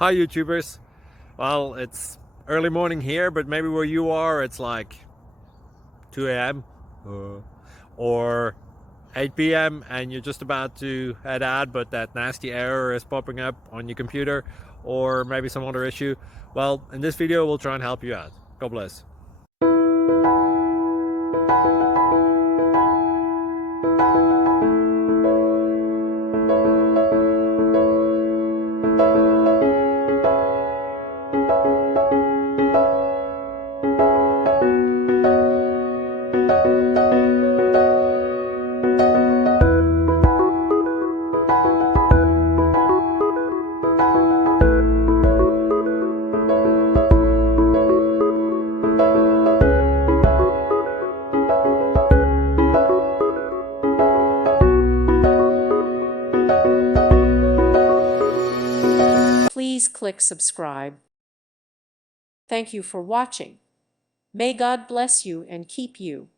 Hi YouTubers. Well, it's early morning here, but maybe where you are it's like 2 a.m. or 8 p.m. and you're just about to head out, but that nasty error is popping up on your computer, or maybe some other issue. Well, in this video we'll try and help you out. God bless. Please click subscribe. Thank you for watching. May God bless you and keep you.